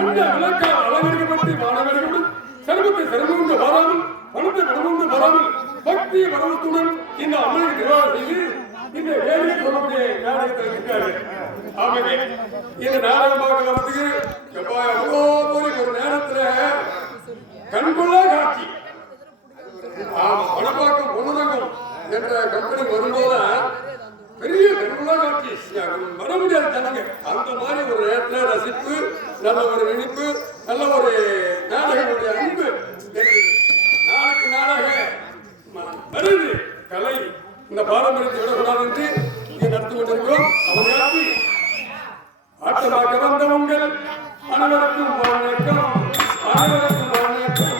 அந்த விளக்கால் அலங்கரிக்கப்பட்டு மாணவர்களும் சிரமத்தை சிரமம் வராமல் பணத்தை பணமும் வராமல் பக்தி பரவத்துடன் இந்த அம்மனை நிர்வாகம் செய்து இந்த வேலை சொல்லக்கூடிய நாடகத்தில் இருக்காரு. ஆமாங்க, இந்த நாடகமாக வர்றதுக்கு எவ்வளோ ஒரு நேரத்துல கண்கொள்ளா காட்சி. பணப்பாக்கம் பொன்னுரங்கம் என்ற கம்பெனி வரும்போது பெரிய கண்கொள்ளா காட்சி வர முடியாது ஜனங்க. அந்த மாதிரி ஒரு நேரத்துல ரசிப்பு, நல்ல ஒரு இனிப்பு, நல்ல ஒரு நாடகனுடைய அன்பு நாளுக்கு நாளாக வருது. கலை இந்த பாரம்பரியத்தை விடக்கூடாது என்று இங்கே நடத்தி கொண்டிருக்கிறோம். அவர்களுக்கு ஆட்டமாக்க வந்த உங்கள் அனைவருக்கும் வணக்கம், அனைவருக்கும் வணக்கம்.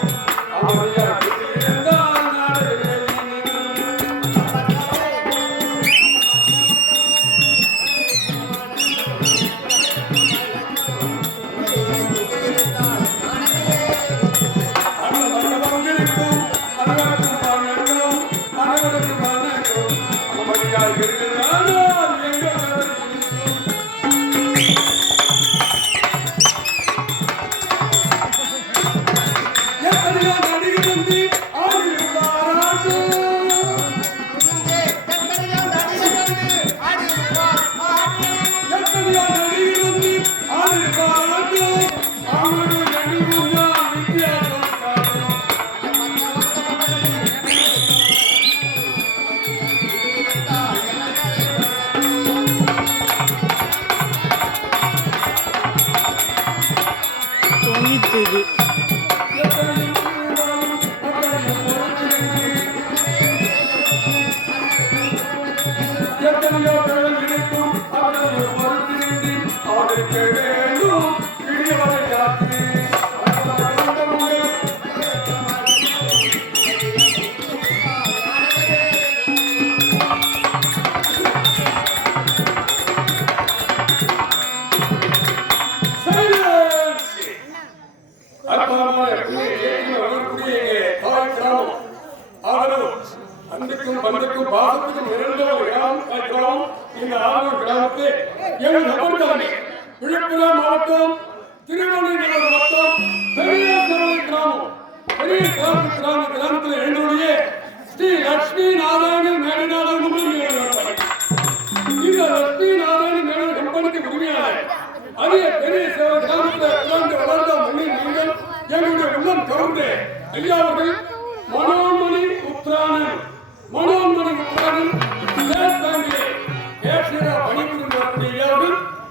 அன்றைக்கும் பண்டைக்கும் பாசத்துக்கும் நிறைந்த ஒரு கிராமம் இந்த ஆலூர் கிராமத்தை எங்கள் நபர்தானே விழுப்புரம் மாவட்டம் திருவண்ணாமலை மாவட்டம் பெரிய கிராமம். பெரிய கிராமத்தில் எழுந்தோடைய ஸ்ரீ லட்சுமி நாராயணன் மேடநாதன் இந்த லட்சுமி நாராயணன் மேடன கம்பெனிக்கு உரிமையாளர். அதே பெரிய கிராமத்தில் பிறந்து வளர்ந்த மண்ணின் நீங்கள் எங்களுடைய உள்ளம் கவர்ந்து ஐயா அவர்கள் மனோன்மணி உத்ரானன்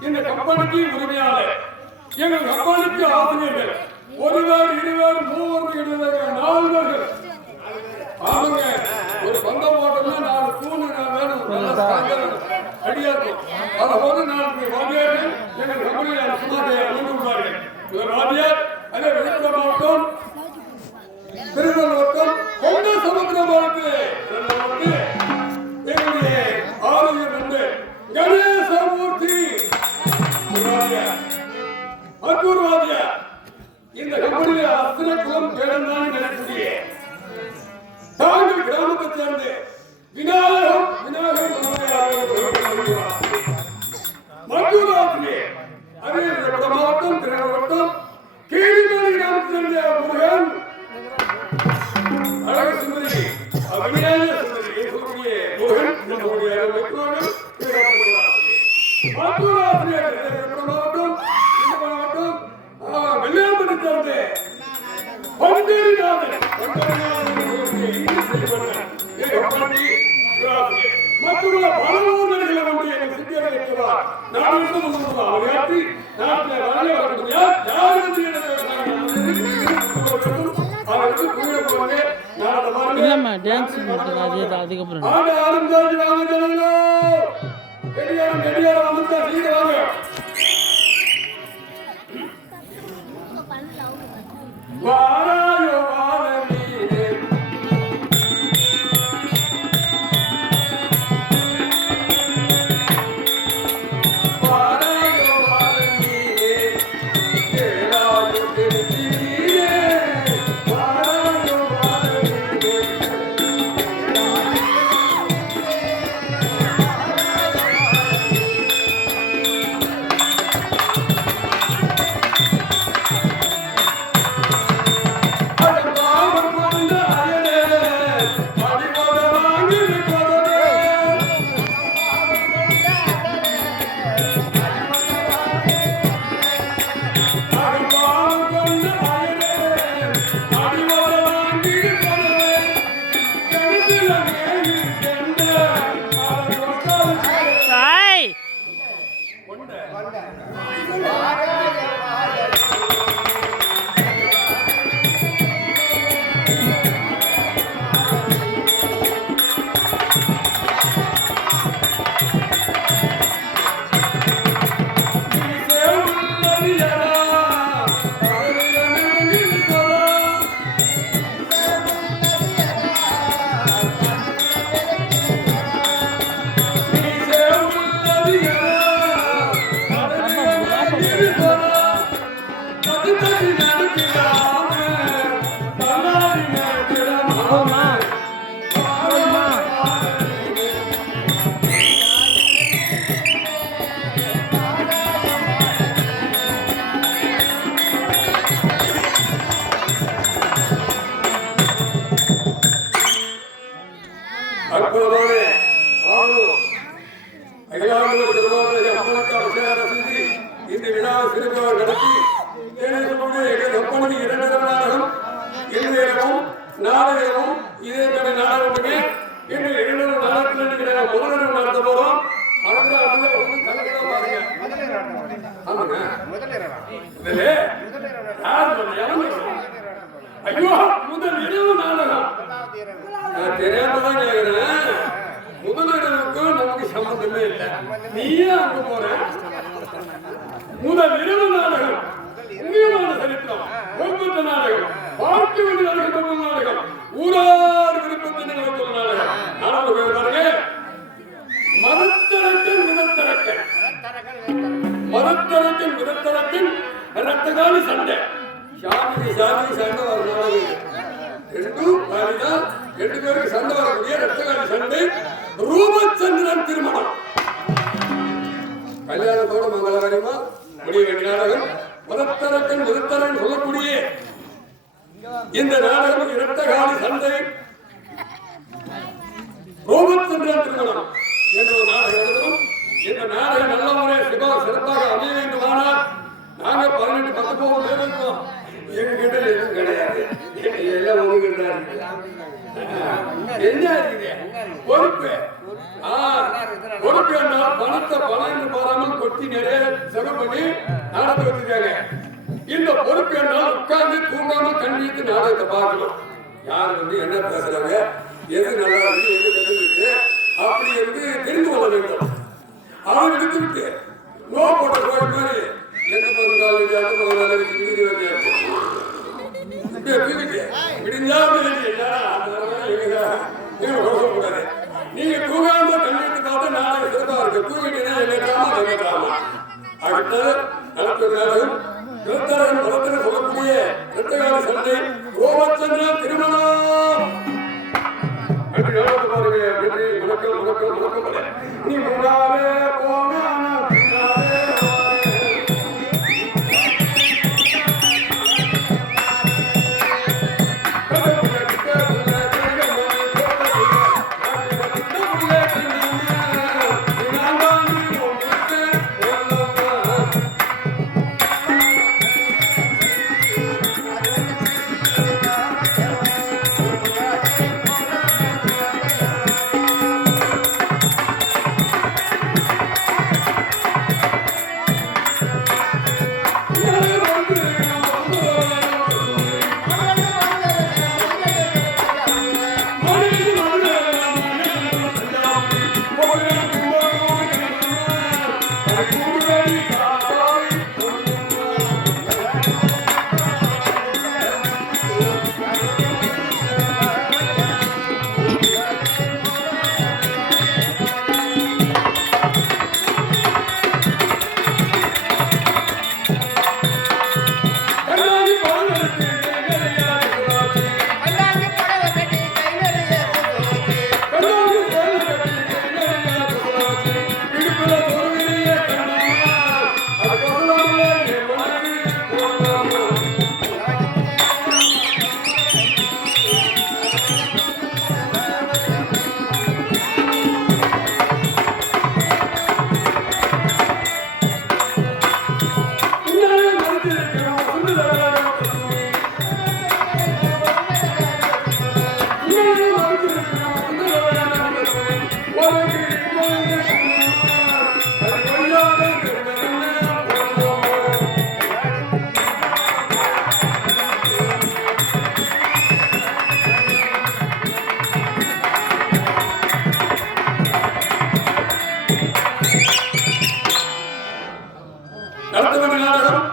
இந்த கம்பெனிக்கு உரிமையாளர். எங்கள் கம்பெனிக்கு ஆசிரியர்கள் ஒருவர், இருவர், மூவர், 4 அவங்க ஒரு சொந்தம் போட்டோம்னா 4 தூண் வேணும், அடியா இருக்கும். அதை போது 4 வாத்தியார்கள் எங்கள் கம்பெனியில் சுமாரை அணுகுவார்கள். இவர் வாத்தியார் அதே விழுப்புரம் மாவட்டம் திருநெல்வேலி கொண்ட சமுத்திரமானது எங்களுடைய ஆலயம் என்று கணேசமூர்த்தி அற்புதவாதியா இந்த கம்பெனியில் அத்தனை குலம் பேரந்தான் நடக்கூடிய தாங்கள் கிராமத்தை சேர்ந்து விநாயகம் மருத்துவராசிரியே அதே மாவட்டம் திருநெல்வேலி கீழ்மலை கிராமத்தை சேர்ந்த முருகன் அழகு சுந்தரி அபிநய சுந்தரி முருகன் மாவட்டம் வெள்ளையாம்பட்டி சேர்ந்து மற்றொரு பலவூர் நடிகளை கொண்டு எனக்கு சித்தியாக இருக்கிறார். நான் விளையாட்டி நாட்டில் இல்லம்மா டான்ஸ் அதுக்கப்புறம் இரண்டாவது சிறுவர் நடத்தி எங்கள் கம்பெனிக்கு 2 நாடகம் இன்றையவும் நாளையவும் இதே மாதிரி நாடகமே இன்று 2 நாடகத்தில் முதலிடம் நடத்த போறோம். அடுத்த ஒன்று கணக்கிட பாருங்க. ஆமாங்க ஐயோ முதல் இரவு நாடகம் தெரியாமதான் கேட்கிறேன். முதலிடவுக்கும் நமக்கு சம்பந்தமே இல்லை. நீயே அங்க போற முதல் இரவு நாடகம் முக்கியமான சரித்திரம் ஒன்பது நாடகம் வாழ்க்கை வழி நடக்கிற நாடகம் ஊரார் விருப்பத்தை நிகழ்த்துள்ள நாடகம். நாடகம் பேர் பாருங்க மதத்தரக்கன் விதத்தரக்கன். மதத்தரக்கன் விதத்தரக்கன் ரத்தகாலி சண்டை. சாமி சண்டை வர நாடகம் 2 பேருக்கு சண்டை வரக்கூடிய ரத்தகாலி சண்டை. ரூபச்சந்திரன் திருமணம் கல்யாணத்தோட மங்களகரமா முடிய வேண்டிய நாடகம். மதத்தரக்கன் விதத்தரன் சொல்லக்கூடிய இந்த நாடகம் இரத்தகாலி சண்டை ரூபச்சந்திரன் திருமணம் என்ற ஒரு நாடகம் எழுதணும். இந்த நாடகம் நல்ல முறையில் சிறப்பாக அமைய வேண்டுமானால் நாங்கள் 18-19 பேர் இருக்கோம். எங்ககிட்ட எதுவும் கிடையாது. எல்லாம் ஒழுங்குகிறாரு. என்ன இருக்குது பொறுப்பு? பொறுப்பு என்றால் பணத்தை பணம் என்று பாராமல் கொட்டி நிறைய செலவு பண்ணி நாடகத்தை வச்சிருக்காங்க. இந்த பொறுப்பு என்றால் உட்கார்ந்து தூங்காம கண்டித்து நாடகத்தை பார்க்கணும். யார் என்ன பேசுறாங்க, எது நல்லா இருக்கு, எது தெரிஞ்சுருக்கு அப்படி என்று தெரிந்து கொள்ள வேண்டும். அவன் எடுத்து விட்டு நோ போட்ட கோயில் மாதிரி எங்க போகிறாலும் கூடாது. நீங்க தூங்காம கண்டித்து பார்த்தா நாடகம் சிறப்பா இருக்கு. தூங்கிட்டீங்கன்னா அடுத்தது நடத்த நாடகம் இரத்தரன் பலத்தில் சொல்லக்கூடிய இரத்தகால சண்டை ரூபச்சந்திரன் திருமணம். பாருங்க வணக்கம் வணக்கம் வணக்கம். நீ முன்னாலே போன